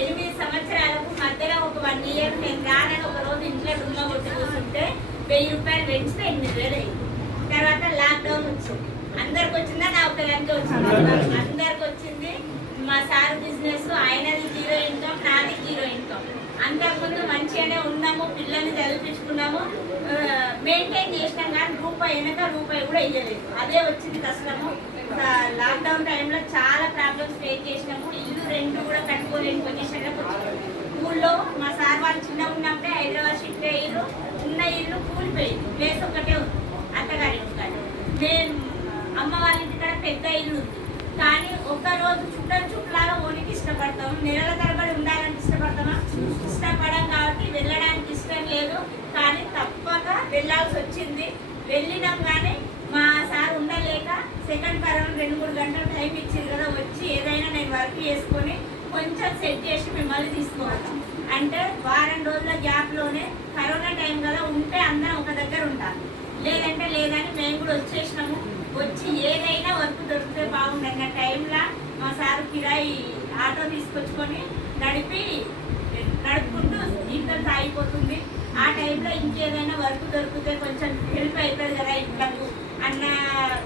8 సంవత్సరాలకు మధ్యలో ఒక 1 ఇయర్ నేను రానని ఒక రోజు ఇంట్లో డుమ్మ కొట్టి కూర్చుంటే 1000 రూపాయలు పెంచితే 8000 అయింది. తర్వాత లాక్డౌన్ వచ్చింది. అందరికి వచ్చిందా నా ఒక్కదానికి వచ్చింది? అందరికి వచ్చింది. మా సార్ బిజినెస్, ఆయనది 0 ఇన్కమ్, నాది 0 ఇన్కమ్. అంతకుముందు మంచిగానే ఉన్నాము, పిల్లల్ని చదివించుకున్నాము, మెయింటైన్ చేసినాం. కానీ రూపాయి వెనక రూపాయి కూడా ఇవ్వలేదు. అదే వచ్చింది కష్టము. లాక్డౌన్ టైంలో చాలా ప్రాబ్లమ్స్ ఫేస్ చేసినాము. ఇల్లు రెంట్ కూడా కట్టుకోలేని పొజిషన్లోకి వచ్చాము. ఊళ్ళో మా సార్ వాళ్ళు చిన్నగా ఉన్నప్పుడే హైదరాబాద్ షిఫ్ట్ అయ్యారు. ఉన్న ఇల్లు కూలిపోయింది. ప్లేస్ ఒకటే ఉంది, అత్తగారి ఇంటికాడ. నేను అమ్మ వాళ్ళ ఇంటికాడ పెద్ద ఇల్లు ఉంది. కానీ ఒక్కరోజు చుట్టలాగా ఓనికి ఇష్టపడతాము. నెలల తరబడి ఉండాలని ఇష్టపడతామా? ఇష్టపడం కాబట్టి వెళ్ళడానికి ఇష్టం లేదు. కానీ తప్పక వెళ్ళాల్సి వచ్చింది. వెళ్ళినాం. కానీ మా సార్ ఉండలేక సెకండ్ కరోనా 2-3 గంటలు టైం ఇచ్చింది కదా, వచ్చి ఏదైనా నేను వర్క్ చేసుకొని కొంచెం సెట్ చేసి మిమ్మల్ని తీసుకోవచ్చు అంటే వారం రోజుల గ్యాప్లోనే కరోనా టైం కదా, ఉంటే అందరం ఒక దగ్గర ఉంటాం, లేదంటే లేదని మేము కూడా వచ్చేసినాము. వచ్చి ఏదైనా వర్క్ దొరికితే బాగుండన్న టైంలో మా సార్ కిరాయి ఆటో తీసుకొచ్చుకొని నడుపుకుంటూ జీవితం సాగిపోతుంది. ఆ టైంలో ఇంకేదైనా వర్క్ దొరికితే కొంచెం హెల్ప్ అవుతుంది కదా ఇంట్లకు అన్న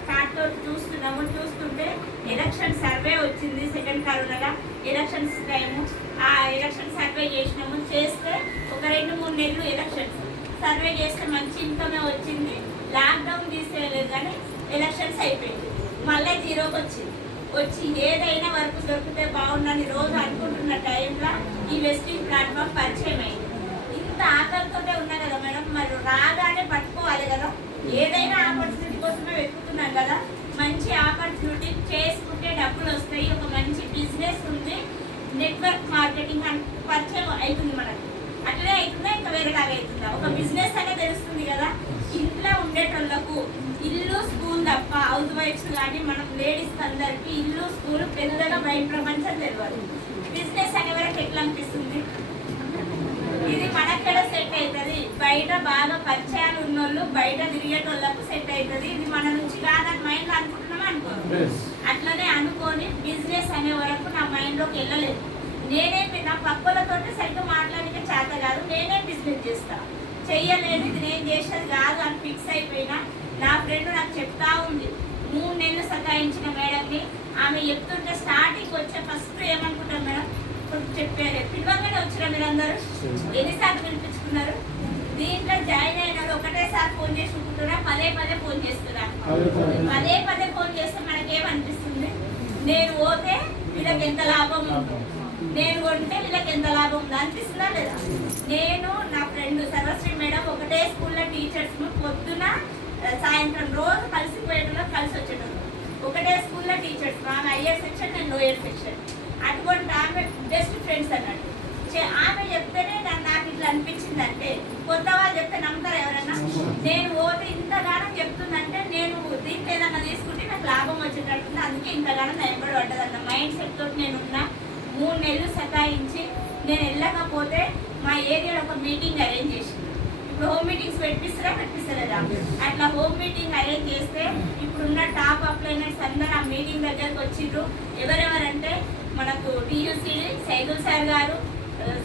థాట్తో చూస్తుంటే ఎలక్షన్ సర్వే వచ్చింది. సెకండ్ కరోనాలో ఎలక్షన్స్ టైము. ఆ ఎలక్షన్ సర్వే చేసినాము. చేస్తే ఒక 2-3 నెలలు ఎలక్షన్స్ సర్వే చేస్తే మంచి ఇన్కమే వచ్చింది. లాక్డౌన్ తీసేయలేదు కానీ ఎలక్షన్స్ అయిపోయింది. మళ్ళీ 0కి వచ్చింది. వచ్చి ఏదైనా వర్క్ దొరికితే బాగుందని రోజు అనుకుంటున్న టైంలో ఈ వెస్టింగ్ ప్లాట్ఫామ్ పరిచయం అయింది. ఇంత ఆకలితోనే ఉన్నా కదా మేడం, మరి రాగానే పట్టుకోవాలి కదా. ఏదైనా ఆపర్చునిటీ కోసమే వెతుకుతున్నాం కదా. మంచి ఆపర్చునిటీ చేసుకుంటే డబ్బులు వస్తాయి. ఒక మంచి బిజినెస్ ఉంది, నెట్వర్క్ మార్కెటింగ్ అని పరిచయం అవుతుంది మనకు. అట్లనే అవుతుందా ఇంకా వేరేలాగా అవుతుందా? ఒక బిజినెస్ అనేది తెలుస్తుంది కదా. ఇంట్లో ఉండేటోళ్ళకు ఇల్లు స్కూల్ తప్ప హౌస్ వైఫ్స్ కానీ మనం లేడీస్ అందరికీ ఇల్లు స్కూల్ పెద్దగా బయట ప్రపంచం తెలియదు. బిజినెస్ అనే వరకు ఎట్లా అనిపిస్తుంది? ఇది మనక్కడ సెట్ అవుతుంది. బయట బాగా పరిచయాలు ఉన్నోళ్ళు బయట తిరిగేటోళ్ళకు సెట్ అవుతుంది. ఇది మన నుంచి కాదని మైండ్ అనుకుంటున్నామా అనుకోండి. అట్లనే అనుకొని బిజినెస్ అనే వరకు నా మైండ్లోకి వెళ్ళలేదు. నేనే నా పక్కలతో సరిగ్గా మాట్లాడితే చేత కాదు, నేనే బిజినెస్ చేస్తా, చెయ్యలేదు, ఇది నేను చేసేది కాదు అని ఫిక్స్ అయిపోయినా. నా ఫ్రెండ్ నాకు చెప్తా ఉంది, 3 నెలలు సతాయించిన మేడంని. ఆమె చెప్తుంటే స్టార్టింగ్ వచ్చే ఫస్ట్ ఏమనుకుంటాం మేడం, చెప్పారు పిలవగానే వచ్చినా మీరు అందరూ ఎన్నిసార్లు పిలిపించుకున్నారు? దీంట్లో జాయిన్ అయిన ఒకటేసారి ఫోన్ చేసి ఉంటున్నా, పదే ఫోన్ చేస్తున్నా. పదే ఫోన్ చేస్తే మనకేమనిపిస్తుంది? నేను పోతే వీళ్ళకి ఎంత లాభం ఉంటుంది, నేను కొంటే వీళ్ళకి ఎంత లాభం ఉంది అనిపిస్తుందా లేదా? నేను నా ఫ్రెండ్ సర్వశ్రీ మేడం ఒకటే స్కూల్లో టీచర్స్, పొద్దున సాయంత్రం రోజు కలిసిపోయేటలో కలిసి వచ్చేటప్పుడు. ఒకటే స్కూల్లో టీచర్స్, ఆమె హయ్యర్ సెక్షన్, నేను లోయర్ సెక్షన్. అటువంటి ఆమె బెస్ట్ ఫ్రెండ్స్ అన్నట్టు. ఆమె చెప్తేనే నాకు ఇట్లా అనిపించిందంటే, కొత్త వాళ్ళు చెప్తే నమ్ముతారు ఎవరన్నా? నేను పోతే ఇంతగానం చెప్తుందంటే నేను దీంట్లో ఏదన్నా తీసుకుంటే నాకు లాభం వచ్చేటట్టుంది, అందుకే ఇంతగానం భయపడి పడ్డదన్న మైండ్ సెట్ తోటి నేనున్నా. 3 నెలలు సతాయించి నేను వెళ్ళకపోతే మా ఏరియాలో ఒక మీటింగ్ అరేంజ్ చేసింది. ఇప్పుడు హోమ్ మీటింగ్స్ పెట్టిస్తారా? అట్లా హోమ్ మీటింగ్ అరేంజ్ చేస్తే ఇప్పుడున్న టాప్ అప్లైనర్స్ అందరూ ఆ మీటింగ్ దగ్గరకు వచ్చిండ్రు. ఎవరెవరంటే మనకు టీయూసీ సైదుల్ సార్ గారు,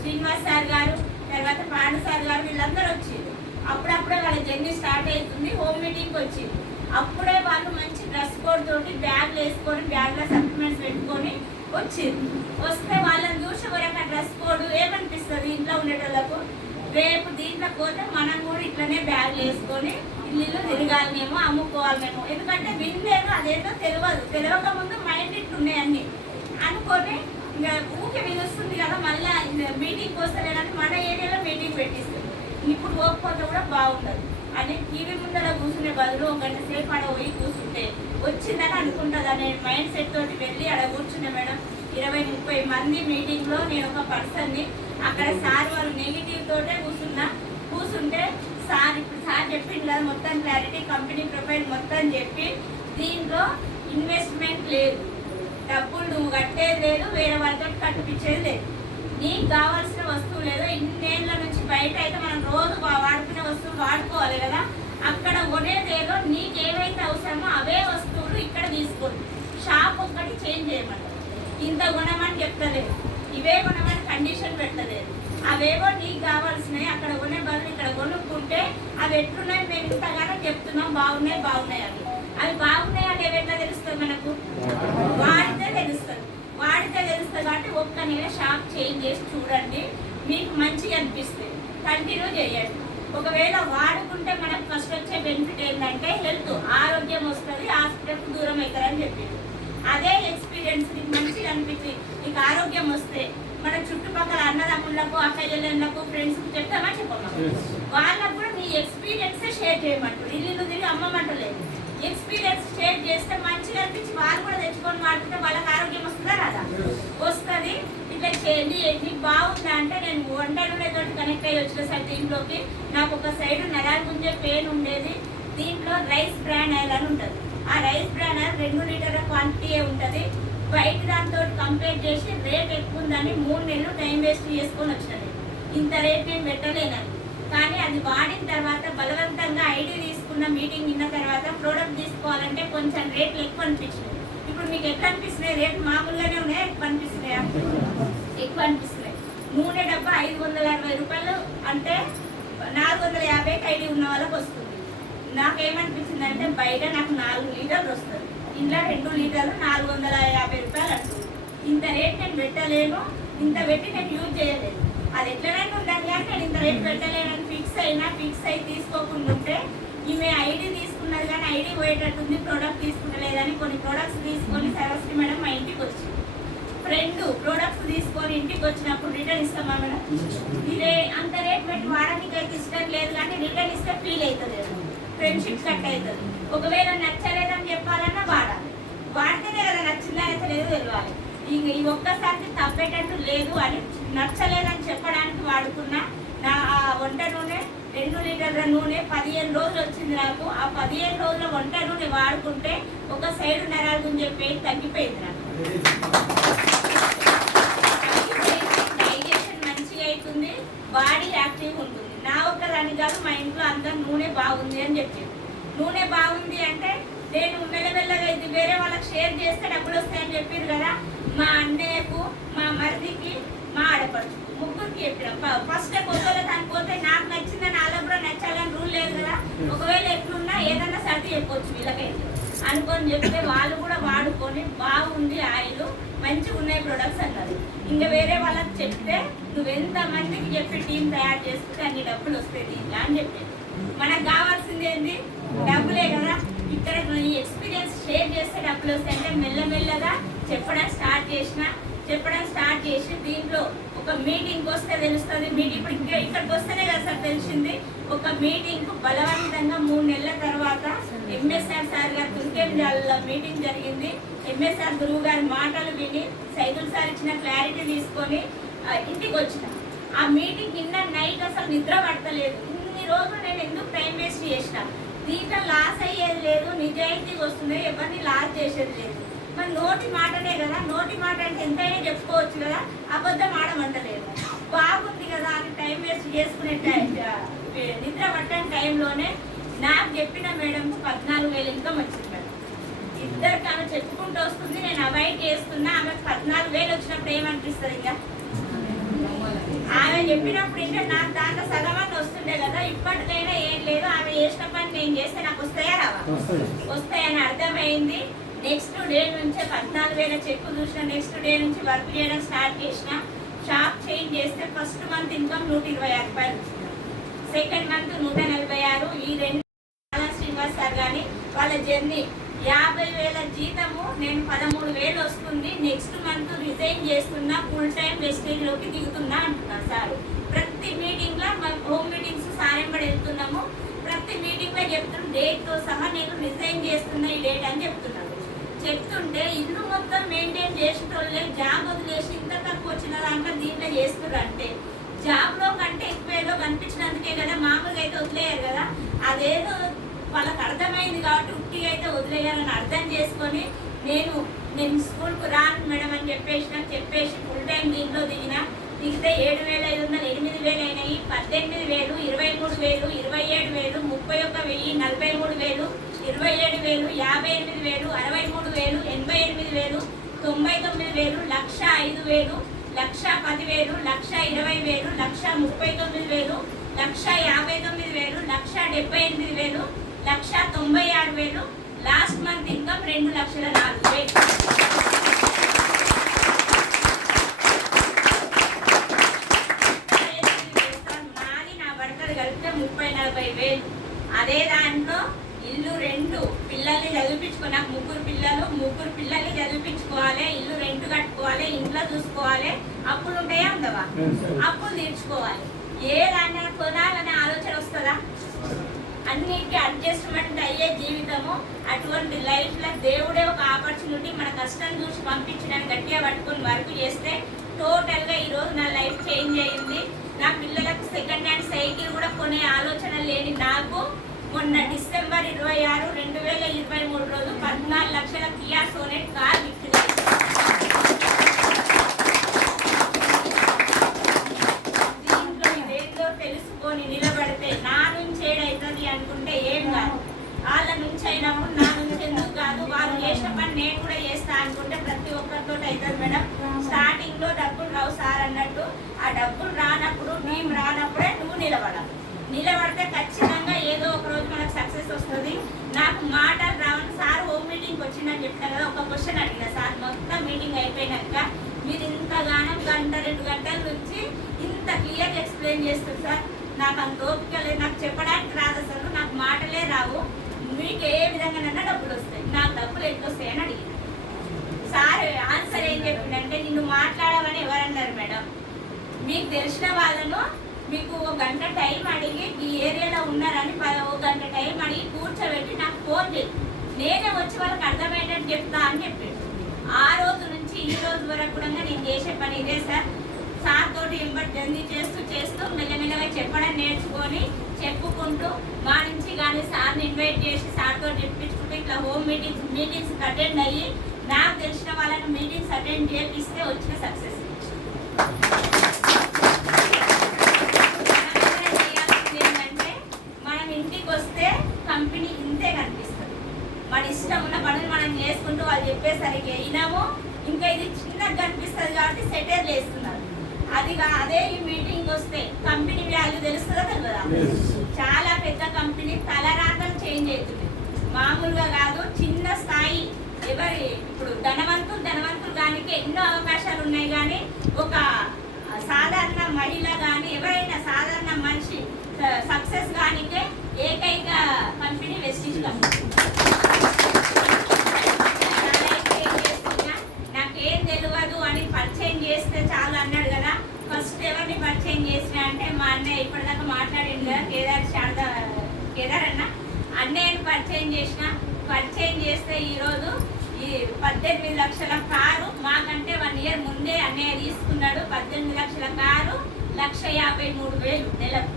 శ్రీనివాస్ సార్ గారు, తర్వాత పాండు సార్ గారు, వీళ్ళందరూ వచ్చిండ్రు. అప్పుడప్పుడే వాళ్ళ జర్నీ స్టార్ట్ అవుతుంది. హోమ్ మీటింగ్కి వచ్చింది. అప్పుడే వాళ్ళు మంచి డ్రెస్ కోడ్ తోటి బ్యాగ్లు వేసుకొని బ్యాగ్లో సప్లిమెంట్స్ పెట్టుకొని వచ్చింది. వస్తే వాళ్ళని చూసి వరకు డ్రెస్ కోడ్ ఏమనిపిస్తుంది ఇంట్లో ఉండేటోళ్ళకు? రేపు దీంట్లో పోతే మనం కూడా ఇట్లనే బ్యాగ్లు వేసుకొని ఇల్లు తిరగాలనేమో, అమ్ముకోవాలనేమో. ఎందుకంటే వినలేదు, అదేంటో తెలియక ముందు మైండ్ ఇట్లున్నాయి అన్ని అనుకొని ఇంకా ఊకే పిలుస్తుంది కదా. మళ్ళీ మీటింగ్ వస్తలేదని మన ఏరియాలో మీటింగ్ పెట్టిస్తుంది. ఇప్పుడు పోకపోతే కూడా బాగుండదు అని టీవీ ముందర కూర్చునే బదులు 1 గంట సేపు ఆడ పోయి కూర్చుంటే వచ్చిందని అనుకుంటుంది అనే మైండ్ సెట్ తోటి వెళ్ళి ఆడ కూర్చున్నా మేడం. 20-30 మంది మీటింగ్లో నేను ఒక పర్సన్ని. అక్కడ సార్ వాళ్ళు నెగిటివ్ తోటే కూర్చుంటే సార్ ఇప్పుడు సార్ చెప్పింది కదా మొత్తం క్లారిటీ, కంపెనీ ప్రొఫైల్ మొత్తం చెప్పి దీంట్లో ఇన్వెస్ట్మెంట్ లేదు, డబ్బులు నువ్వు కట్టేది లేదు, వేరే వాళ్ళతో కట్టిపించేది లేదు, నీకు కావాల్సిన వస్తువు లేదు. ఇన్నేళ్ళ నుంచి బయట అయితే మనం రోజు వాడుకునే వస్తువులు వాడుకోవాలి కదా. అక్కడ కొనేదేదో నీకు ఏవైతే అవసరమో అవే వస్తువులు ఇక్కడ తీసుకోండి. షాప్ ఒక్కటి చేంజ్ చేయమంటారు. ఇంత కొనమని చెప్తలేదు. ఇవే కొనమని కండిషన్ పెట్టలేదు. అవేవో నీకు కావాల్సినవి అక్కడ కొనే బదులు ఇక్కడ కొనుక్కుంటే అవి ఎట్లున్నాయి మేము ఇంతగానో చెప్తున్నాం బాగున్నాయి అని. అవి బాగున్నాయి అనేవి ఎట్లా తెలుస్తుంది మనకు? వాడితే తెలుస్తుంది కాబట్టి ఒక్క నెల షాప్ చేంజ్ చేసి చూడండి, మీకు మంచిగా అనిపిస్తుంది, కంటిన్యూ చేయండి. ఒకవేళ వాడుకుంటే మనకు ఫస్ట్ వచ్చే బెనిఫిట్ ఏంటంటే హెల్త్, ఆరోగ్యం వస్తుంది, హాస్పిటల్కి దూరం అవుతారని చెప్పింది. అదే ఎక్స్పీరియన్స్ నీకు మంచిగా అనిపించి నీకు ఆరోగ్యం వస్తే మన చుట్టుపక్కల అన్నదమ్ములకు, అక్కయ్యలకు, ఫ్రెండ్స్కి చెప్తామా చెప్పమా? వాళ్ళకు కూడా నీ ఎక్స్పీరియన్స్ షేర్ చేయమంటారు. ఇల్లు తిరిగి అమ్మమంటలేదు. ఎక్స్పీరియన్స్ షేర్ చేస్తే మంచిగా అనిపించి వాళ్ళు కూడా తెచ్చుకొని వాడుకుంటే వాళ్ళకి ఆరోగ్యం వస్తుందా రాదా? వస్తుంది. ఇట్లా చేయండి. నీకు బాగుందా అంటే నేను వంట నూనెతో కనెక్ట్ అయ్యి వచ్చిన సార్ దీంట్లోకి. నాకు ఒక సైడ్ నరాలు గుంజే పెయిన్ ఉండేది. దీంట్లో రైస్ బ్రాండ్ ఆయిల్ అని ఉంటుంది. ఆ రైస్ బ్రాండ్ ఆయిల్ 2 లీటర్ల క్వాంటిటీ ఉంటుంది. బయట దాంతో కంపేర్ చేసి రేట్ ఎక్కువ ఉందని 3 నెలలు టైం వేస్ట్ చేసుకొని వచ్చినది. ఇంత రేట్ నేను పెట్టలేనని. కానీ అది వాడిన తర్వాత బలవంతంగా ఐడి తీసుకున్న మీటింగ్ విన్న తర్వాత ప్రోడక్ట్ తీసుకోవాలంటే కొంచెం రేట్లు ఎక్కువ అనిపించినాయి. ఇప్పుడు మీకు ఎట్లా అనిపిస్తున్నాయి? రేట్ మామూలుగానే ఉన్నాయా? ఎక్కువ అనిపిస్తున్నాయా? ఎక్కువ అనిపిస్తున్నాయి. నూనె డబ్బా 560 రూపాయలు అంటే 450 ఐడి ఉన్న వాళ్ళకి వస్తుంది. నాకేమనిపించింది అంటే బయట నాకు 4 లీటర్లు వస్తుంది, ఇంట్లో 2 లీటర్లు 450 రూపాయలు అంటుంది. ఇంత రేట్ నేను పెట్టలేను, ఇంత పెట్టి నేను యూజ్ చేయలేదు. అది ఎట్లనైనా ఉండాలి కానీ నేను ఇంత రేట్ పెట్టలేనని ఫిక్స్ అయి తీసుకోకుండా ఉంటే ఈమె ఐడి తీసుకున్నది కానీ ఐడి పోయేటట్టుంది, ప్రోడక్ట్ తీసుకునలేదని కొన్ని ప్రోడక్ట్స్ తీసుకొని సరస్వతి మేడం మా ఇంటికి వచ్చింది. ఫ్రెండ్ ప్రోడక్ట్స్ తీసుకొని ఇంటికి వచ్చినప్పుడు రిటర్న్ ఇస్తామా మేడం? ఇదే అంత రేట్ పెట్టి వాడడానికి అయితే ఇష్టం లేదు కానీ రిటర్న్ ఇస్తే ఫీల్ అవుతుంది, ఫ్రెండ్షిప్ కట్ అవుతుంది. ఒకవేళ నచ్చలేదని చెప్పాలన్నా వాడితేనే కదా నచ్చిందా అయితే లేదు తెలియాలి. ఇంక ఈ ఒక్కసారికి తప్పేటట్టు లేదు అని నచ్చలేదని చెప్పడానికి వాడుకున్నా. నా వంట నూనె 2 లీటర్ల నూనె 15 రోజులు వచ్చింది నాకు. ఆ 15 రోజుల వంట నూనె వాడుకుంటే ఒక సైడ్ నరాలు గుంజే పెయిన్ తగ్గిపోయింది నాకు. డైజెషన్ మంచిగా అవుతుంది, బాడీ యాక్టివ్ ఉంటుంది. నా ఒక్కదాని కాదు, మా ఇంట్లో అందరూ నూనె బాగుంది అని చెప్పింది. నూనె బాగుంది అంటే నేను మెల్లమెల్లగా ఇది వేరే వాళ్ళకి షేర్ చేస్తే డబ్బులు వస్తాయని చెప్పారు కదా. మా అన్నయ్యకు, మా మరిదికి, మా ఆడపడుచు ముగ్గురికి చెప్పిన. ఫస్ట్ కొత్తలో దానిపోతే నాకు నచ్చిందని వాళ్ళకు కూడా నచ్చాలని రూల్ లేదు కదా. ఒకవేళ ఎట్లున్నా ఏదన్నా సర్ది చెప్పొచ్చు వీళ్ళకైతే అనుకొని చెప్తే వాళ్ళు కూడా వాడుకొని బాగుంది, ఆయిల్ మంచిగా ఉన్నాయి ప్రొడక్ట్స్ అన్నారు. ఇంకా వేరే వాళ్ళకి చెప్తే నువ్వెంత మందికి చెప్పి టీం తయారు చేసుకుంటే అన్ని డబ్బులు వస్తాయి దీంట్లో అని చెప్పి. మనకు కావాల్సింది ఏంది? డబ్బులే కదా. ఇక్కడ ఈ ఎక్స్పీరియన్స్ షేర్ చేస్తే డబ్బులు వస్తాయి అంటే మెల్లమెల్లగా చెప్పడం స్టార్ట్ చేసి దీంట్లో ఒక మీటింగ్కి వస్తే తెలుస్తుంది. ఇప్పుడు ఇక్కడికి వస్తేనే కదా సార్ తెలిసింది. ఒక మీటింగ్కు బలవంతంగా 3 నెలల తర్వాత ఎంఎస్ఆర్ సార్ గారు తుర్కేంజాల్లో మీటింగ్ జరిగింది. ఎంఎస్ఆర్ గురువు గారి మాటలు విని సైదుల్ సార్ ఇచ్చిన క్లారిటీ తీసుకొని ఇంటికి వచ్చిన. ఆ మీటింగ్ నిన్న నైట్ అసలు నిద్ర పడతలేదు. ఇన్ని రోజులు నేను ఎందుకు టైం వేస్ట్ చేసిన? దీంట్లో లాస్ అయ్యేది లేదు, నిజాయితీగా వస్తుంది, ఎవరిని లాస్ చేసేది లేదు. మరి నోటి మాటనే కదా. నోటి మాట అంటే ఎంతైనా చెప్పుకోవచ్చు కదా, అబద్ధం ఆడమంటలేదు. బాగుంది కదా అని టైం వేస్ట్ చేసుకునే నిద్ర పట్టని టైంలోనే నాకు చెప్పిన మేడంకు 14,000 ఇన్కమ్ వచ్చింది మేడం. ఇద్దరికి ఆమె చెప్పుకుంటూ వస్తుంది, నేను అవాయిడ్ చేస్తున్నా. ఆమెకు 14,000 వచ్చినప్పుడు ఏమనిపిస్తుంది? ఇంకా ఆమె చెప్పినప్పుడు ఇంకా నాకు దాంట్లో సగమని వస్తుండే కదా. ఇప్పటికైనా ఏం లేదు, ఆమె చేసిన పని నేను చేస్తే నాకు వస్తాయా రావా? వస్తాయని అర్థమైంది. నెక్స్ట్ డే నుంచే 14,000 చెక్కు చూసిన. నెక్స్ట్ డే నుంచి వర్క్ చేయడం స్టార్ట్ చేసిన. షాప్ చేంజ్ చేస్తే ఫస్ట్ మంత్ ఇన్కమ్ 126 రూపాయలు వచ్చింది. Second month 146. ఈ 2 శ్రీనివాస్ సార్ కానీ వాళ్ళ జర్నీ 50,000 జీతము, నేను 13,000 వస్తుంది. నెక్స్ట్ మంత్ రిజైన్ చేస్తున్నా, ఫుల్ టైం వెస్టేజ్లోకి దిగుతున్నా అంటున్నారు సార్. ప్రతి మీటింగ్లో హోమ్ మీటింగ్స్ సారెంబడి వెళ్తున్నాము. ప్రతి మీటింగ్లో చెప్తున్నాం డేట్తో సహా నేను రిజైన్ చేస్తున్నా ఈ డేట్ అని చెప్తున్నాను. చెప్తుంటే ఇల్లు మొత్తం మెయింటైన్ చేసేటోళ్ళే జాబ్ వదిలేసి ఇంత తక్కువ వచ్చిన దాంట్లో దీంట్లో చేస్తున్నారు. అంటే జాబ్లో కంటే ఎక్కువ ఏదో కనిపించినందుకే కదా, మామూలుగా అయితే వదిలేయారు కదా. అదేదో వాళ్ళకి అర్థమైంది కాబట్టి ఉట్టిగా అయితే వదిలేయాలని అర్థం చేసుకొని నేను స్కూల్కు రాను మేడం అని చెప్పేసి ఫుల్ టైం దీంట్లో దిగితే 7,500, 8,000 అయినాయి, 18,000, 23,000, 27,000, 31,000, 43,000, 27,000, 58,000, 63,000, 88,000, 99,000, 1,05,000, 1,10,000, 1,20,000, 1,39,000, 1,59,000, 1,78,000, 1,96,000. Last month income 2,04,000. నాది నా భర్తది కలిపితే 30,40,000. అదే దాంట్లో ఇల్లు రెంట్, పిల్లల్ని చదివించుకో, నాకు ముగ్గురు పిల్లల్ని చదివించుకోవాలి, ఇల్లు రెంట్ కట్టుకోవాలి, ఇంట్లో చూసుకోవాలి, అప్పులు ఉంటాయా ఉండవా, అప్పులు తీర్చుకోవాలి. ఏదన్నా కొనాలనే ఆలోచన వస్తుందా? అన్నిటికీ అడ్జస్ట్మెంట్ అయ్యే జీవితము. అటువంటి లైఫ్లో దేవుడే ఒక ఆపర్చునిటీ మన కష్టం చూసి పంపించడానికి గట్టిగా పట్టుకొని వర్క్ చేస్తే టోటల్గా ఈరోజు నా లైఫ్ చేంజ్ అయ్యింది. నా పిల్లలకు సెకండ్ హ్యాండ్ సైకిల్ కూడా కొనే ఆలోచన లేని నాకు మొన్న డిసెంబర్ 26, 2023 రోజు 14 లక్షల కియా సోనెట్ కార్ గిఫ్ట్ చేశాను. దీంట్లో ఇదేందో తెలుసుకొని నిలబడితే నా నుంచి ఏడవుతుంది అనుకుంటే ఏం కాదు. వాళ్ళ నుంచి అయినప్పుడు నా నుంచి ఎందుకు కాదు, వాళ్ళు చేసిన పని నేను కూడా చేస్తా అనుకుంటే ప్రతి ఒక్కరితో అవుతుంది మేడం. స్టార్టింగ్ లో డబ్బులు రావు సార్ అన్నట్టు, ఆ డబ్బులు రానప్పుడు మేము రానప్పుడే నువ్వు నిలబడితే ఖచ్చితంగా ఏదో ఒక రోజు మనకు సక్సెస్ వస్తుంది. నాకు మాటలు రావని సార్ హోమ్ మీటింగ్కి వచ్చిందని చెప్తాను కదా, ఒక క్వశ్చన్ అడిగిన సార్ మొత్తం మీటింగ్ అయిపోయినాక, మీరు ఇంతగానం 1-2 గంటల నుంచి ఇంత క్లియర్గా ఎక్స్ప్లెయిన్ చేస్తారు సార్, నాకు అంత ఓపిక లేదు, నాకు చెప్పడానికి రాదు అసలు, నాకు మాటలే రావు, మీకు ఏ విధంగానన్నా డబ్బులు వస్తాయి, నాకు డబ్బులు ఎట్లా వస్తాయని అడిగిన సార్ ఆన్సర్ ఏం చెప్పిందంటే, నిన్ను మాట్లాడమని ఎవరన్నారు మేడం, మీకు తెలిసిన వాళ్ళను మీకు 1 గంట టైం అడిగి ఈ ఏరియాలో ఉన్నారని 1 గంట టైం అడిగి కూర్చోబెట్టి నాకు ఫోన్ చేయి, నేనే వచ్చి వాళ్ళకి అర్థమయ్యేటట్టు చెప్తా అని చెప్పాడు. ఆ రోజు నుంచి ఈ రోజు వరకు కూడా నేను చేసే పని ఇదే సార్. సార్ తోటి జర్నీ చేస్తూ మెల్లమెల్లగా చెప్పడం నేర్చుకొని చెప్పుకుంటూ మా నుంచి కానీ సార్ని ఇన్వైట్ చేసి సార్తో చెప్పించుకుంటూ ఇట్లా హోమ్ మీటింగ్స్ అటెండ్ అయ్యి నాకు తెలిసిన వాళ్ళని మీటింగ్స్ అటెండ్ చేపిస్తే వచ్చిన సక్సెస్. వస్తే కంపెనీ ఇంతే కనిపిస్తుంది. మన ఇష్టం ఉన్న పనులు మనం చేసుకుంటూ వాళ్ళు చెప్పేసరికి అయినాము, ఇంకా ఇది చిన్నగా కనిపిస్తుంది కాబట్టి సెటిల్ వేస్తున్నారు. అదే ఈ మీటింగ్ వస్తే కంపెనీ వాల్యూ తెలుస్తుందా తెలియదా? చాలా పెద్ద కంపెనీ తలరాతలు చేంజ్ అవుతుంది, మామూలుగా కాదు. చిన్న స్థాయి ఇప్పుడు ధనవంతులు కానీ ఎన్నో అవకాశాలు ఉన్నాయి, కానీ ఒక సాధారణ మహిళ కానీ ఎవరైనా సాధారణ మనిషి సక్సెస్ కానికే ఏకైక కంపెనీ వెస్టీజ్ కంపెనీ. నాకేం తెలియదు అని పరిచయం చేస్తే చాలు అన్నాడు కదా. ఫస్ట్ ఎవరిని పరిచయం చేసిన అంటే మా అన్నయ్య, ఇప్పటిదాకా మాట్లాడింది కదా కేదార్ అన్న, అన్నయ్యని పరిచయం చేస్తే ఈరోజు ఈ 18 లక్షల కారు మాకంటే 1 ఇయర్ ముందే అన్నయ్య తీసుకున్నాడు. 18 లక్షల కారు 1,53,000 నెలకు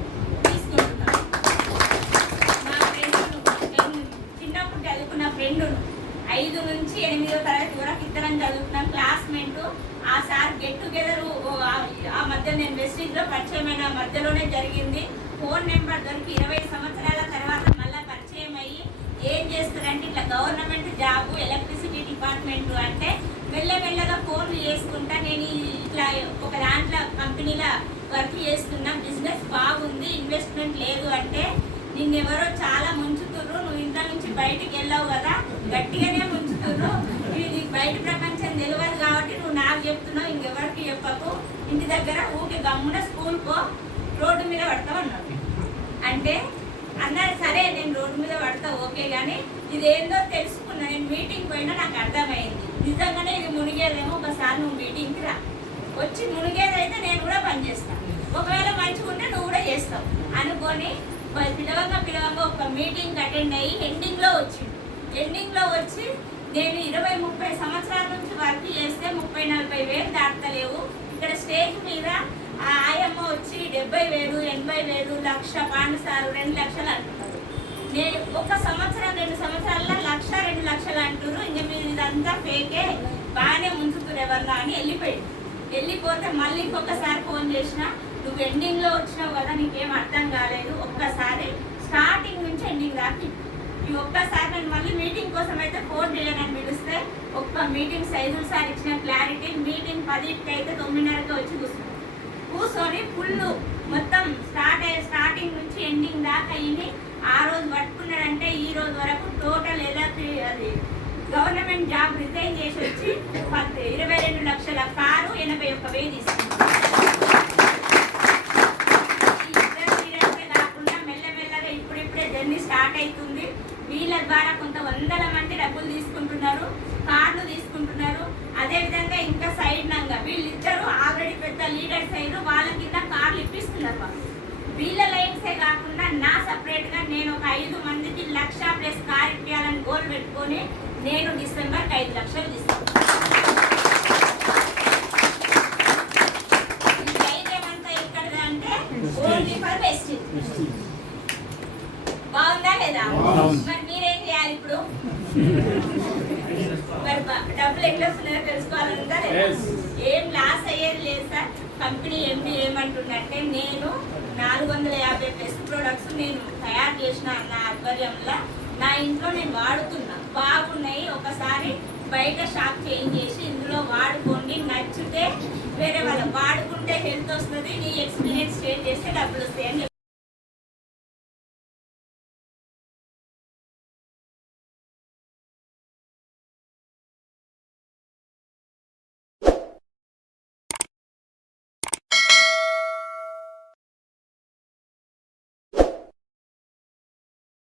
తీసుకుంటున్నాడు. మా ఫ్రెండ్ చిన్నప్పుడు చదువుకున్న ఫ్రెండ్ 5 నుంచి 8వ తరగతి వరకు ఇద్దరం చదువుకున్నాం, క్లాస్మేట్. ఆ సార్ గెట్ టుగెదర్ ఆ మధ్య నేను వెస్టీజ్లో పరిచయమైన మధ్యలోనే జరిగింది. ఫోన్ నెంబర్ దొరికి 20 సంవత్సరాల తర్వాత మళ్ళీ పరిచయం అయ్యి ఏం చేస్తారంటే ఇట్లా గవర్నమెంట్ జాబ్ ఎలక్ట్రిసిటీ డిపార్ట్మెంట్ అంటే మెల్లమెల్లగా ఫోన్లు చేసుకుంటా నేను ఇట్లా ఒక దాంట్లో కంపెనీలో వర్క్ చేస్తున్నా, బిజినెస్ బాగుంది, ఇన్వెస్ట్మెంట్ లేదు అంటే నిన్నెవరో చాలా ముంచుతుర్రు, నువ్వు ఇంట్లో నుంచి బయటికి వెళ్ళావు కదా, గట్టిగానే ముంచుతుర్రు, ఇది బయట ప్రపంచం తెలియదు కాబట్టి నువ్వు నాకు చెప్తున్నావు, ఇంకెవరికి చెప్పకు, ఇంటి దగ్గర ఊకే గమ్మున స్కూల్ పో, రోడ్డు మీద పడతావు అన్నాడు. అంటే అన్నారు సరే నేను రోడ్డు మీద పడతా ఓకే, కానీ ఇదేందో తెలుసుకున్నా. నేను మీటింగ్ పోయినా నాకు అర్థమైంది, నిజంగానే ఇది మునిగేదేమో, ఒకసారి నువ్వు మీటింగ్కి రా, వచ్చి మునిగేదైతే నేను కూడా పనిచేస్తాను, ఒకవేళ మంచిగా ఉంటే నువ్వు కూడా చేస్తావు అనుకొని పిలవంగా ఒక మీటింగ్ అటెండ్ అయ్యి ఎండింగ్లో వచ్చి నేను 20-30 సంవత్సరాల నుంచి వర్క్ చేస్తే 30-40 దాటలేవు. ఇక్కడ స్టేజ్ మీద ఆయమ్మ వచ్చి 70,000, 80,000, 1,00,000 పాండు సార్ 2 లక్షలు అంటున్నారు. నేను 1 సంవత్సరం 2 సంవత్సరాల్లో 1,00,000, 2 లక్షలు అంటున్నారు. ఇంక మీరు ఇదంతా ఫేకే, బాగానే ముంచుతున్నారు ఎవరన్నా అని వెళ్ళిపోతే మళ్ళీ ఇంకొకసారి ఫోన్ చేసిన, నువ్వు ఎండింగ్లో వచ్చినావు కదా, నీకేం అర్థం కాలేదు, ఒక్కసారి స్టార్టింగ్ నుంచి ఎండింగ్ దాకా ఈ ఒక్కసారి నేను మళ్ళీ మీటింగ్ కోసం అయితే ఫోన్ చేయనని పిలిస్తే ఒక్క మీటింగ్ సైజులు సార్ ఇచ్చిన క్లారిటీ మీటింగ్ 10కి అయితే 9:30కి వచ్చి కూర్చొని ఫుల్ మొత్తం స్టార్టింగ్ నుంచి ఎండింగ్ దాకా అయ్యి ఆ రోజు పట్టుకున్నాడంటే ఈ రోజు వరకు టోటల్ అది గవర్నమెంట్ జాబ్ రిజైన్ చేసి వచ్చి 22 లక్షల కారు 81,000 తీసుకుంది. కాకుండా మెల్లమెల్లగా ఇప్పుడిప్పుడే జర్నీ స్టార్ట్ అవుతుంది. వీళ్ళ ద్వారా కొంత వందల మంది డబ్బులు తీసుకుంటున్నారు, కార్లు తీసుకుంటున్నారు. అదేవిధంగా ఇంకా సైడ్ నంగా వీళ్ళిద్దరు ఆల్రెడీ పెద్ద లీడర్స్ అయ్యారు, వాళ్ళ కింద కార్లు ఇప్పిస్తున్నారు. వీళ్ళ లైన్సే కాకుండా నా సపరేట్గా నేను ఒక 5 మందికి 1,00,000+ కార్ ఇప్పించాలని గోల్ పెట్టుకొని నేను డిసెంబర్కి 5 లక్షలు తీసుకున్నాను. ఈ ధైర్యం అంతా ఎక్కడదా అంటే ఓన్లీ ఫర్ వెస్టింగ్. బాగుందా లేదా? మరి మీరేం చేయాలి ఇప్పుడు? మరి డబ్బులు ఎట్లా వస్తున్నాయో తెలుసుకోవాలంటే ఏం లాస్ అయ్యేది లేదు సార్. కంపెనీ ఎండి ఏమంటుందంటే నేను 450+ ప్రొడక్ట్స్ నేను తయారు చేసిన నా ఆధ్వర్యంలో నా ఇంట్లో నేను వాడుతున్నా, బాగున్నాయి, ఒకసారి బయట షాప్ చేంజ్ చేసి ఇందులో వాడుకోండి, నచ్చితే వేరే వాళ్ళ వాడుకుంటే హెల్త్ వస్తుంది, నీ ఎక్స్పీరియన్స్ షేర్ చేస్తే డబ్బులు వస్తాయి అని